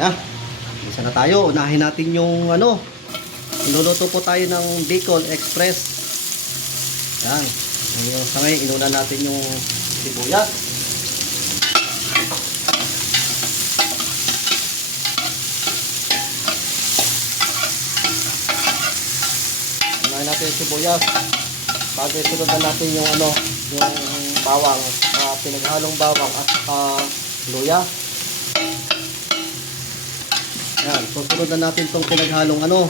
Na, isa na tayo. Unahin natin yung ano. Niluluto po tayo ng Bicol Express. Yan. Ngayon sa ngayon, inuna natin yung sibuyas. Unahin natin yung sibuyas. Bago isunod na natin yung ano, yung bawang, pinaghalong bawang at luya. Yan, susunod na natin itong pinaghalong ano,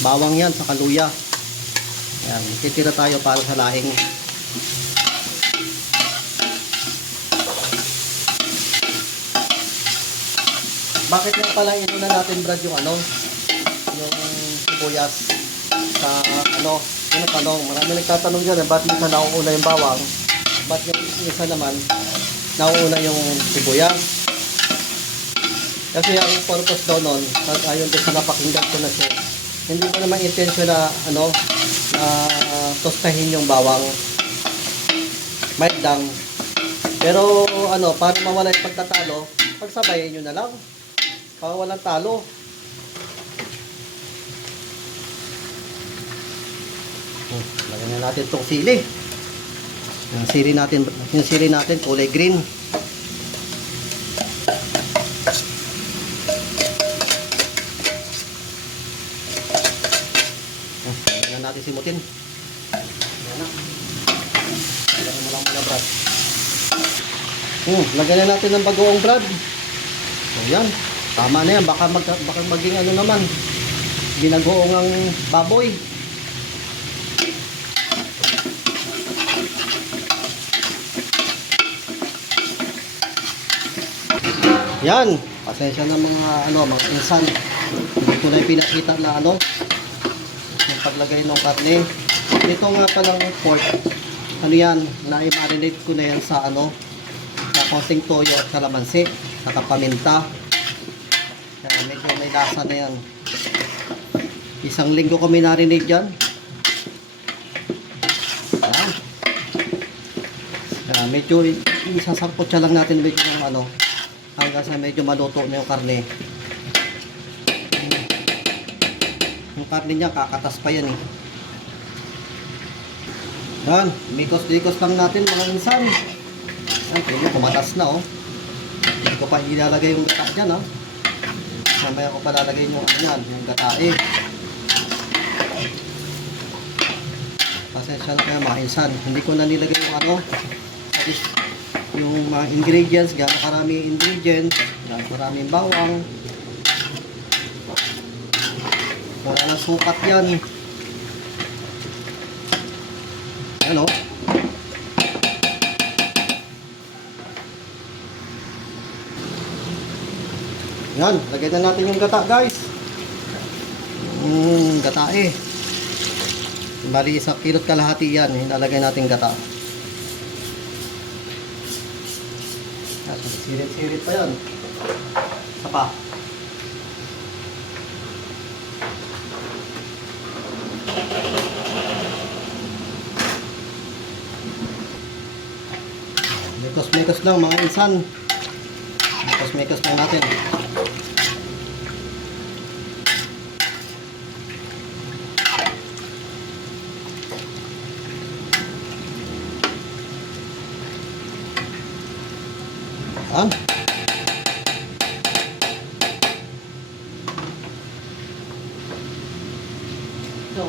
bawang yan sa luya. Yan, titira tayo para sa lahing. Bakit nga pala inuna natin, Brad, yung ano, yung sibuyas sa ano, yung tanong, marami nagtatanong dyan, ba't minsan nauuna yung bawang, ba't yung isa naman nauuna yung sibuyas? Kasi ang purpose daw nun, ayon din sa napakinggan ko na siya, hindi ko naman intention na ano, na tostahin yung bawang. Might lang. Pero ano, para mawala yung pagtatalo, pagsabayin nyo na lang. Para walang talo. Lagyan na natin itong sili. Yung sili natin kulay green. Lagyan natin simutin. Ayan na. Lagyan mo lang muna, Brad. Lagyan na natin ng bagoong, Brad. So yan. Tama na yan. Baka maging ano naman. Ginagoong ang baboy. Yan, pasensya na mga insan. Hindi ko na pinakita na ano, yung paglagay ng karne. Ito nga palang pork, ano yan, na-marinate ko na yan sa ano, sa konting toyo at kalamansi, saka paminta. Yan, medyo may lasa na yan. Isang linggo ko marinate dyan. Yan. Yan, medyo isasangkot siya lang natin medyo ng ano, hanggang sa medyo maluto na yung karne. Yung karne niya kakatas pa yan eh. Yan, mikos-likos lang natin mga insan. Yan, kaya kumatas na oh. Hindi ko pa ilalagay yung gata dyan oh. Mamaya ko pa lalagay yung ano yan, yung gatae. Pasensya na kaya mga insan, hindi ko na nilagay yung ano, yung mga ingredients, gano'n karami ingredients, gano'n maraming bawang, wala nang sukat yan. Ayan o. Yan, lagay na natin yung gata guys. Gata eh. Bali 1 kilot kalahati yan, nalagay natin gata. Sirit-sirit pa yan. Isa pa. Mekos-mekos lang mga insan. Mekos-mekos lang natin. Yan. So,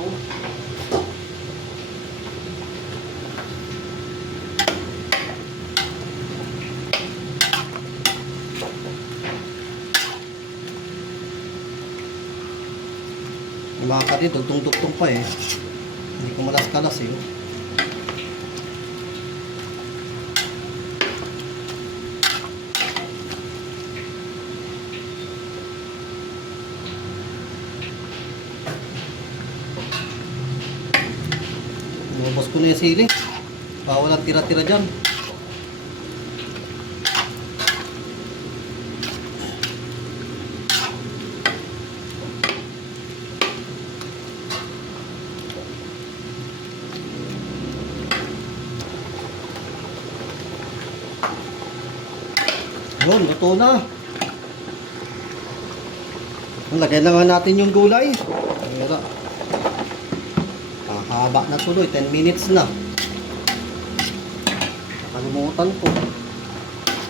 yung mga kadi, dugtong-dugtong pa eh. Hindi ko malas-kalas eh. Lumabas ko na yung sili. Walang tira-tira dyan. Yun, luto na. Lagyan na nga natin yung gulay. Ayun na. Haba na tuloy, 10 minutes na. Nakalimutan ko.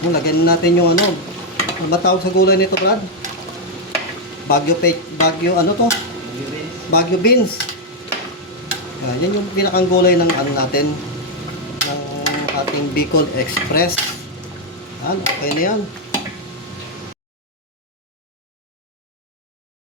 Lagyan natin yung ano. Ano ba tawag sa gulay nito, Brad? Baguio ano to? Baguio beans. Yan yung pinakang gulay ng ano natin. Ng ating Bicol Express. Yan, okay na yan.